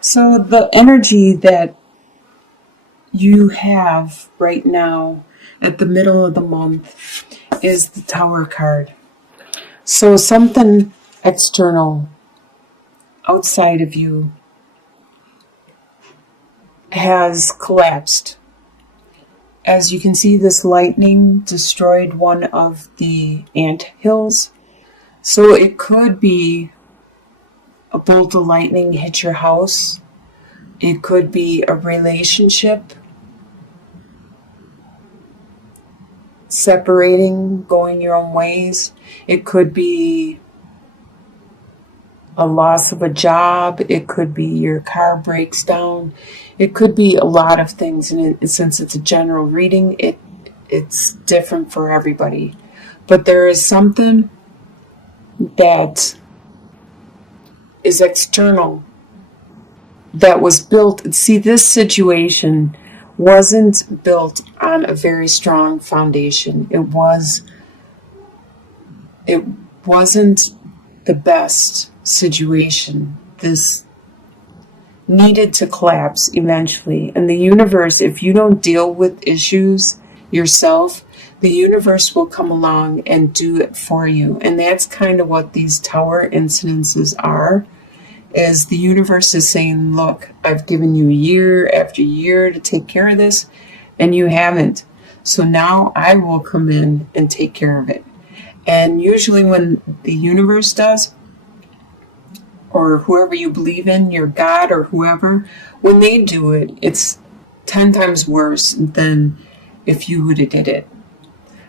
So the energy that you have right now at the middle of the month is the Tower card. So something external outside of you has collapsed. As you can see, this lightning destroyed one of the ant hills. So it could be a bolt of lightning hit your house. It could be a relationship separating, going your own ways. It could be a loss of a job. It could be your car breaks down. It could be a lot of things. And since it's a general reading, it's different for everybody. But there is something that is external that was built. See, this situation wasn't built on a very strong foundation. It wasn't the best situation. This needed to collapse eventually. And the universe, if you don't deal with issues yourself, the universe will come along and do it for you. And that's kind of what these tower incidences are, is the universe is saying, look, I've given you year after year to take care of this, and you haven't. So now I will come in and take care of it. And usually when the universe does, or whoever you believe in, your God or whoever, when they do it, it's 10 times worse than if you would have did it.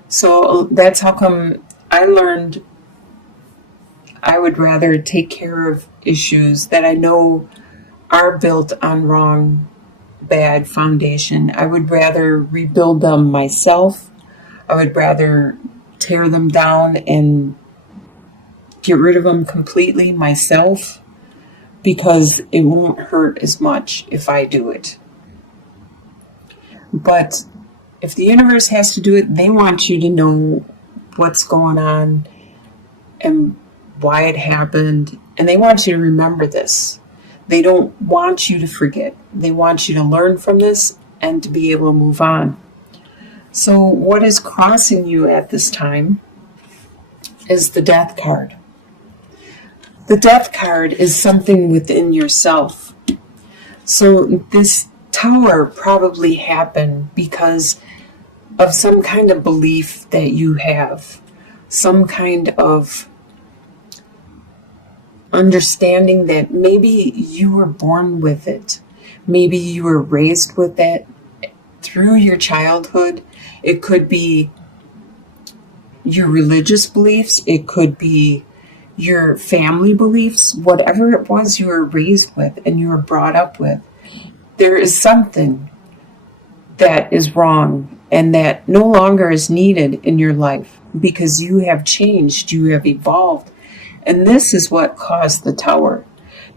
So that's how come I learned I would rather take care of issues that I know are built on wrong, bad foundation. I would rather rebuild them myself. I would rather tear them down and get rid of them completely myself, because it won't hurt as much if I do it. But if the universe has to do it, they want you to know what's going on and why it happened, and they want you to remember this. They don't want you to forget. They want you to learn from this and to be able to move on. So what is crossing you at this time is the Death card. The Death card is something within yourself. So this tower probably happened because of some kind of belief that you have, some kind of understanding that maybe you were born with it. Maybe you were raised with that through your childhood. It could be your religious beliefs. It could be your family beliefs. Whatever it was you were raised with and you were brought up with, there is something that is wrong and that no longer is needed in your life because you have changed, you have evolved. And this is what caused the tower,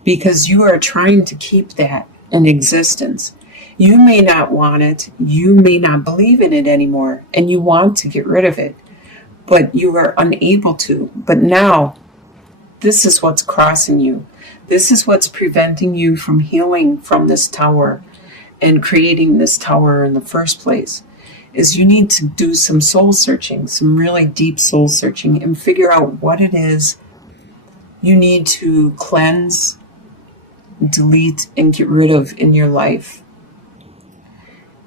because you are trying to keep that in existence. You may not want it, you may not believe in it anymore, and you want to get rid of it, but you are unable to. But now, this is what's crossing you. This is what's preventing you from healing from this tower and creating this tower in the first place, is you need to do some soul searching, some really deep soul searching, and figure out what it is you need to cleanse, delete, and get rid of in your life.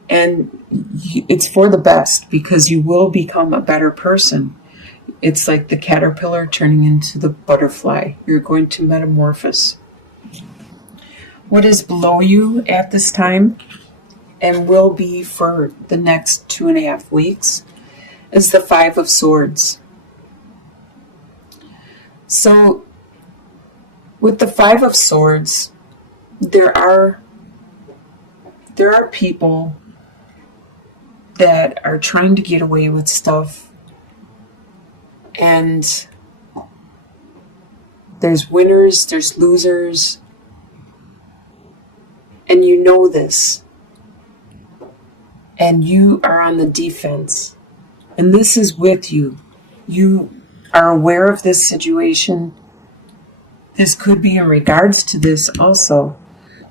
And it's for the best, because you will become a better person. It's like the caterpillar turning into the butterfly. You're going to metamorphose. What is below you at this time, and will be for the next 2.5 weeks, is the Five of Swords. So, with the Five of Swords, there are people that are trying to get away with stuff, and there's winners, there's losers, and you know this, and you are on the defense, and this is with you. You are aware of this situation. This could be in regards to this also.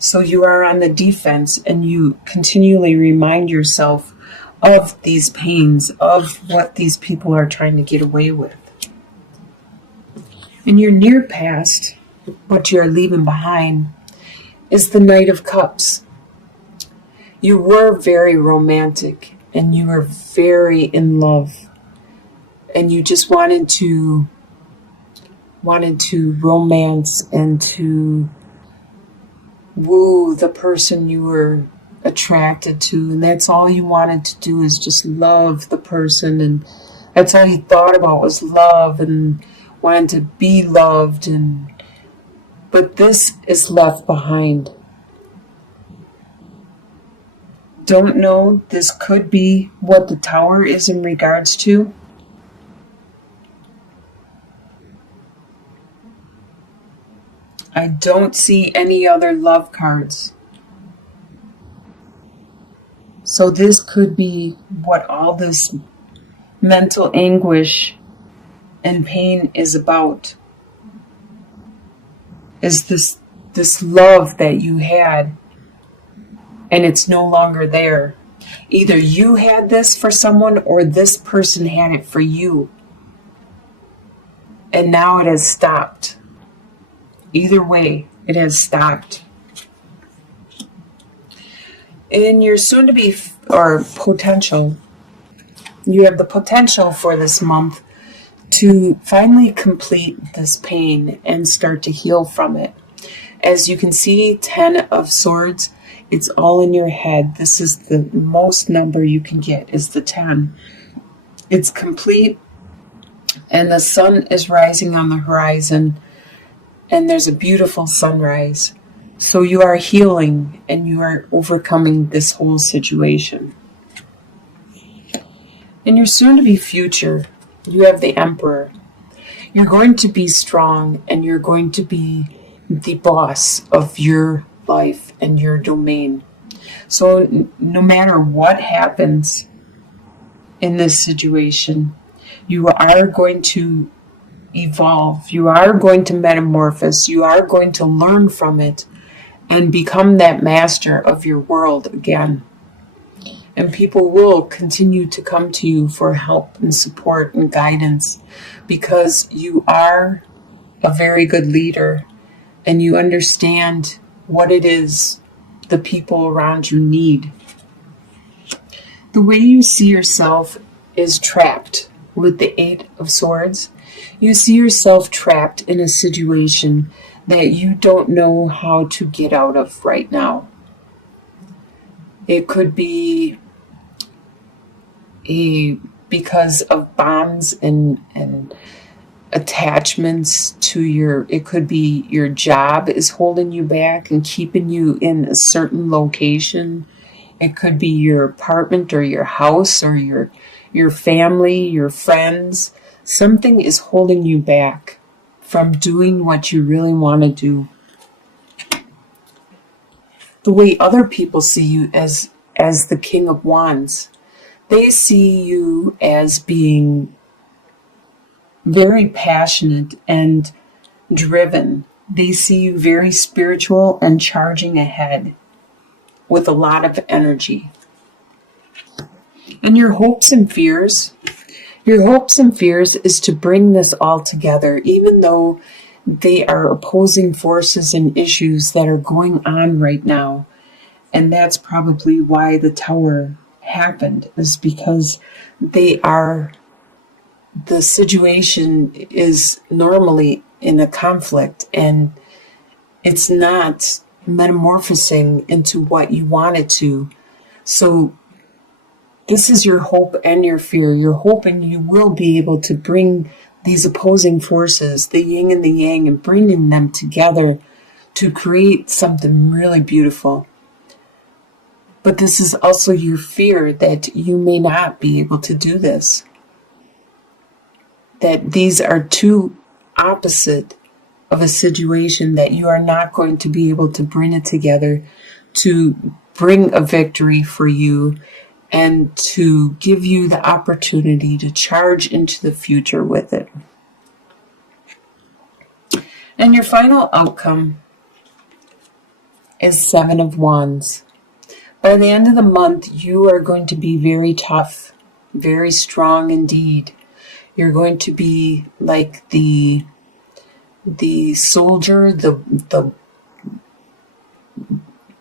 So you are on the defense, and you continually remind yourself of these pains, of what these people are trying to get away with. In your near past, what you're leaving behind is the Knight of Cups. You were very romantic, and you were very in love, and you just wanted to romance and to woo the person you were attracted to, and that's all you wanted to do, is just love the person, and that's all you thought about was love and wanted to be loved. But this is left behind. Don't know, this could be what the Tower is in regards to. I don't see any other love cards. So this could be what all this mental anguish and pain is about. Is this love that you had, and it's no longer there. Either you had this for someone, or this person had it for you, and now it has stopped. Either way, it has stopped. In your soon-to-be, or potential, you have the potential for this month to finally complete this pain and start to heal from it. As you can see, 10 of Swords, it's all in your head. This is the most number you can get, is the 10. It's complete, and the sun is rising on the horizon, and there's a beautiful sunrise. So you are healing, and you are overcoming this whole situation. In your soon-to-be future, you have the Emperor. You're going to be strong, and you're going to be the boss of your life and your domain. So no matter what happens in this situation, you are going to evolve. You are going to metamorphose. You are going to learn from it and become that master of your world again. And people will continue to come to you for help and support and guidance, because you are a very good leader, and you understand what it is the people around you need. The way you see yourself is trapped with the 8 of Swords. You see yourself trapped in a situation that you don't know how to get out of right now. It could be because of bonds and attachments to it could be your job is holding you back and keeping you in a certain location. It could be your apartment or your house or your family, your friends. Something is holding you back from doing what you really want to do. The way other people see you as the King of Wands, they see you as being very passionate and driven. They see you very spiritual and charging ahead with a lot of energy. And your hopes and fears is to bring this all together, even though they are opposing forces and issues that are going on right now. And that's probably why the Tower happened, is because the situation is normally in a conflict, and it's not metamorphosing into what you want it to. So this is your hope and your fear. You're hoping you will be able to bring these opposing forces, the yin and the yang, and bringing them together to create something really beautiful. But this is also your fear that you may not be able to do this. That these are two opposite of a situation, that you are not going to be able to bring it together to bring a victory for you and to give you the opportunity to charge into the future with it. And your final outcome is Seven of Wands. By the end of the month, you are going to be very tough, very strong indeed. You're going to be like the soldier, the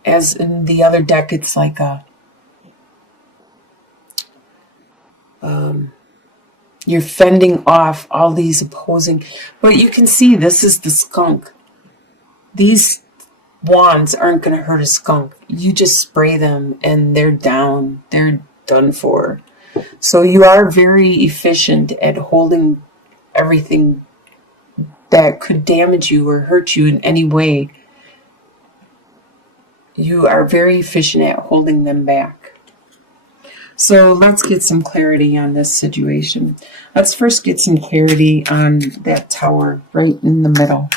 as in the other deck, it's like you're fending off all these opposing, but you can see this is the skunk. These wands aren't going to hurt a skunk. You just spray them and they're down. They're done for. So you are very efficient at holding everything that could damage you or hurt you in any way. You are very efficient at holding them back. So let's get some clarity on this situation. Let's first get some clarity on that tower right in the middle.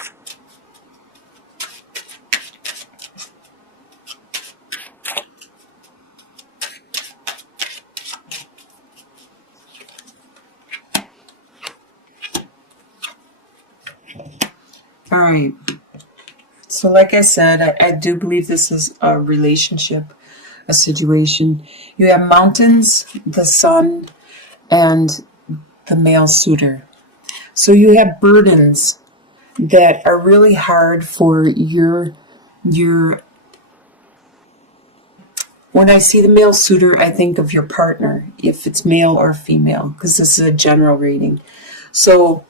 All right. So like I said, I do believe this is a relationship, a situation. You have mountains, the sun, and the male suitor. So you have burdens that are really hard for your when I see the male suitor, I think of your partner, if it's male or female, because this is a general reading. So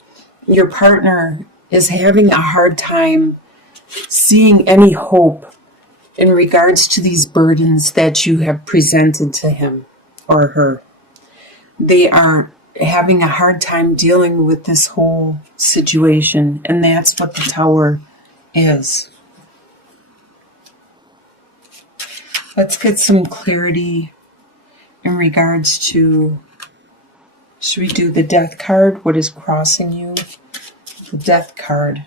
your partner is having a hard time seeing any hope in regards to these burdens that you have presented to him or her. They are having a hard time dealing with this whole situation, and that's what the tower is. Let's get some clarity in regards to, should we do the death card? What is crossing you? The death card.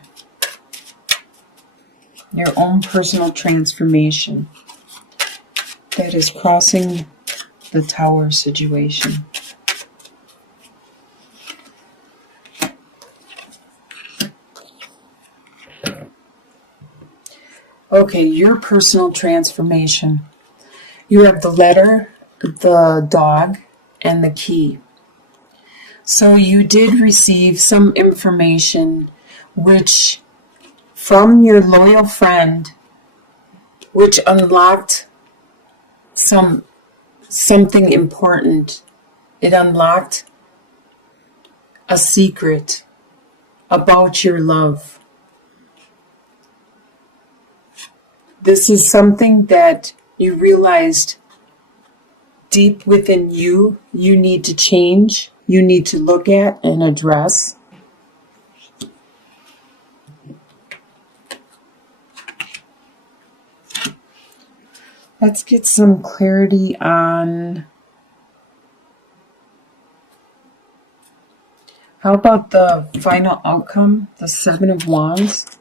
Your own personal transformation that is crossing the tower situation. Okay, your personal transformation. You have the letter, the dog, and the key. So you did receive some information which from your loyal friend, which unlocked something important. It unlocked a secret about your love. This is something that you realized deep within you need to change, you need to look at and address. Let's get some clarity on, how about the final outcome, the Seven of Wands?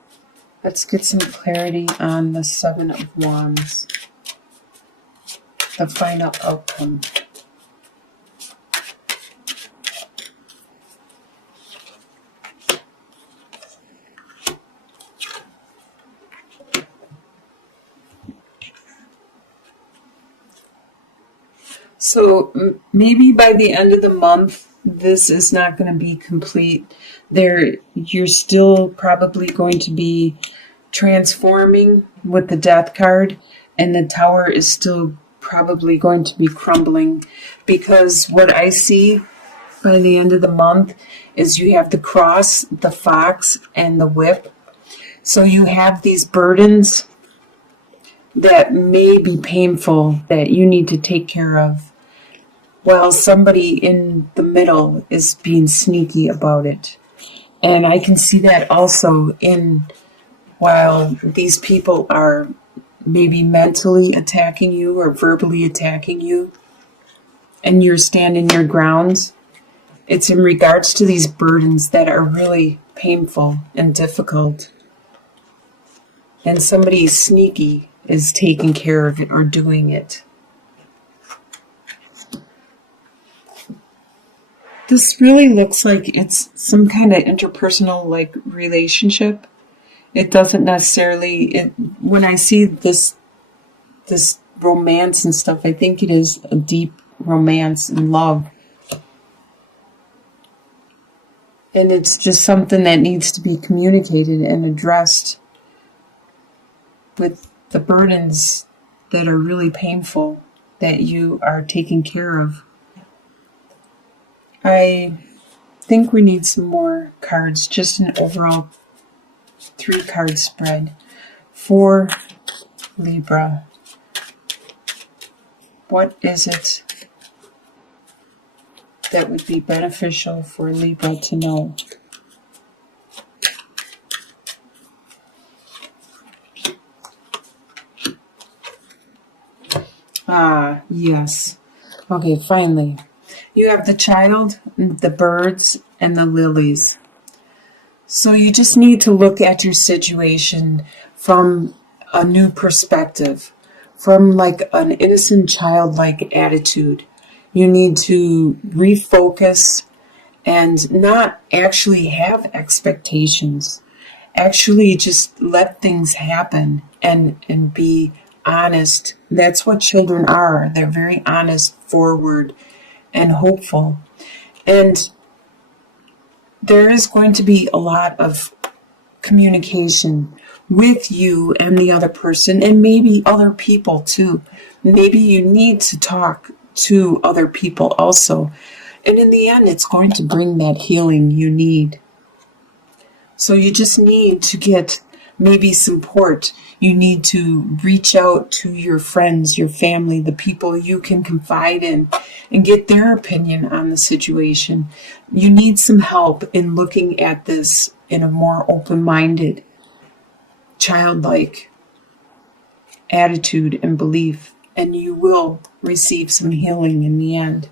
Let's get some clarity on the Seven of Wands, the final outcome. So maybe by the end of the month, this is not going to be complete. You're still probably going to be transforming with the death card, and the tower is still probably going to be crumbling, because what I see by the end of the month is you have the cross, the fox, and the whip. So you have these burdens that may be painful that you need to take care of, while somebody in the middle is being sneaky about it. And I can see that also while these people are maybe mentally attacking you or verbally attacking you, and you're standing your grounds. It's in regards to these burdens that are really painful and difficult. And somebody sneaky is taking care of it or doing it. This really looks like it's some kind of interpersonal relationship. It doesn't necessarily, when I see this romance and stuff, I think it is a deep romance and love. And it's just something that needs to be communicated and addressed with the burdens that are really painful that you are taking care of. I think we need some more cards, just an overall 3-card spread for Libra. What is it that would be beneficial for Libra to know? Ah, yes. Okay, finally. You have the child, the birds, and the lilies. So you just need to look at your situation from a new perspective, from like an innocent childlike attitude. You need to refocus and not actually have expectations. Actually just let things happen and be honest. That's what children are. They're very honest, forward, and hopeful. And there is going to be a lot of communication with you and the other person, and maybe other people too. Maybe you need to talk to other people also. And in the end, it's going to bring that healing you need. So you just need to get maybe support. You need to reach out to your friends, your family, the people you can confide in, and get their opinion on the situation. You need some help in looking at this in a more open-minded, childlike attitude and belief, and you will receive some healing in the end.